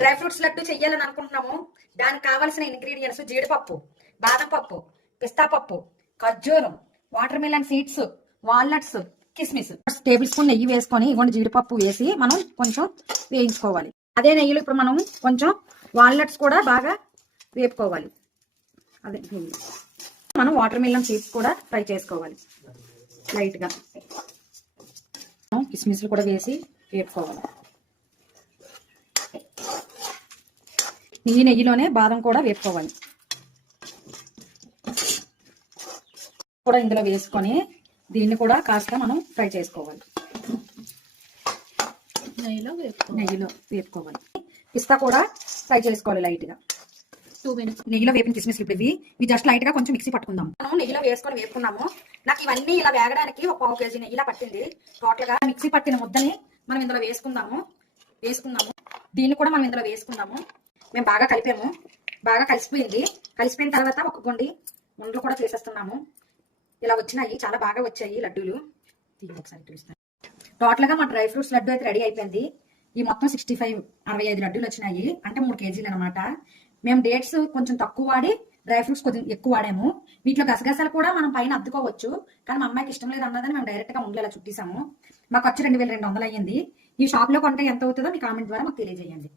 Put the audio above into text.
Dry fruits laddu చెయ్యాలని అనుకుంటున్నాము. దానికి కావాల్సిన ఇంగ్రీడియంట్స్ జీడిపప్పు, బాదం పప్పు, పిస్తా పప్పు, ఖర్జూరం, వాటర్ మిలన్ సీడ్స్, వాల్నట్స్, కిస్మిస్. టేబుల్ స్పూన్ నెయ్యి వేసుకొని ఇవ్వండి జీడిపప్పు వేసి మనం కొంచెం వేయించుకోవాలి. అదే నెయ్యిలో ఇప్పుడు మనం కొంచెం వాల్నట్స్ కూడా బాగా వేపుకోవాలి. అదే మనం వాటర్ మిలన్ సీడ్స్ కూడా ఫ్రై చేసుకోవాలి లైట్ గా. కిస్మిస్లు కూడా వేసి వేపుకోవాలి. ఈ నెయ్యిలోనే బాదం కూడా వేపుకోవాలి. కూడా ఇందులో వేసుకొని దీన్ని కూడా కాస్త మనం ఫ్రై చేసుకోవాలి. నెయ్యిలో వేపుకోవాలి. పిస్తా కూడా ఫ్రై చేసుకోవాలి లైట్ గా. 2 minutes నెయ్యిలో వేపిన కిస్మిస్లు ఇవి జస్ట్ లైట్ గా కొంచెం మిక్సీ పట్టుకుందాం. మనం నెయ్యిలో వేసుకొని వేపుకున్నాము. నాకు ఇవన్నీ ఇలా వేగడానికి ఒక 1/2 kg నెయ్యిలా పట్టింది. టోటల్ గా మిక్సీ పట్టిన ముద్దని మనం ఇందులో వేసుకుందాము. దీన్ని కూడా మనం ఇందులో వేసుకుందాము. మేము బాగా కలిపాము. బాగా కలిసిపోయింది. కలిసిపోయిన తర్వాత ఒక గుండి ఉండలు కూడా చేసేస్తున్నాము. ఇలా వచ్చినాయి, చాలా బాగా వచ్చాయి లడ్డూలు. ఒకసారి చూపిస్తాను. టోటల్ గా మా డ్రై ఫ్రూట్స్ లడ్డు అయితే రెడీ అయిపోయింది. ఈ మొత్తం 65 లడ్డూలు వచ్చినాయి, అంటే 3 kg అనమాట. మేము డేట్స్ కొంచెం తక్కువ వాడి డ్రై ఫ్రూట్స్ కొంచెం ఎక్కువ వాడాము. వీటిలో గసగసాలు కూడా మనం పైన అద్దుకోవచ్చు, కానీ మా అమ్మాయికి ఇష్టం లేదు అన్నదని మేము డైరెక్ట్ గా ఉండేలా చుట్టేసాము. మాకు వచ్చి 2200 అయ్యింది. ఈ షాప్ లో కొంటే ఎంత అవుతుందో మీ కామెంట్ ద్వారా మాకు తెలియజేయండి.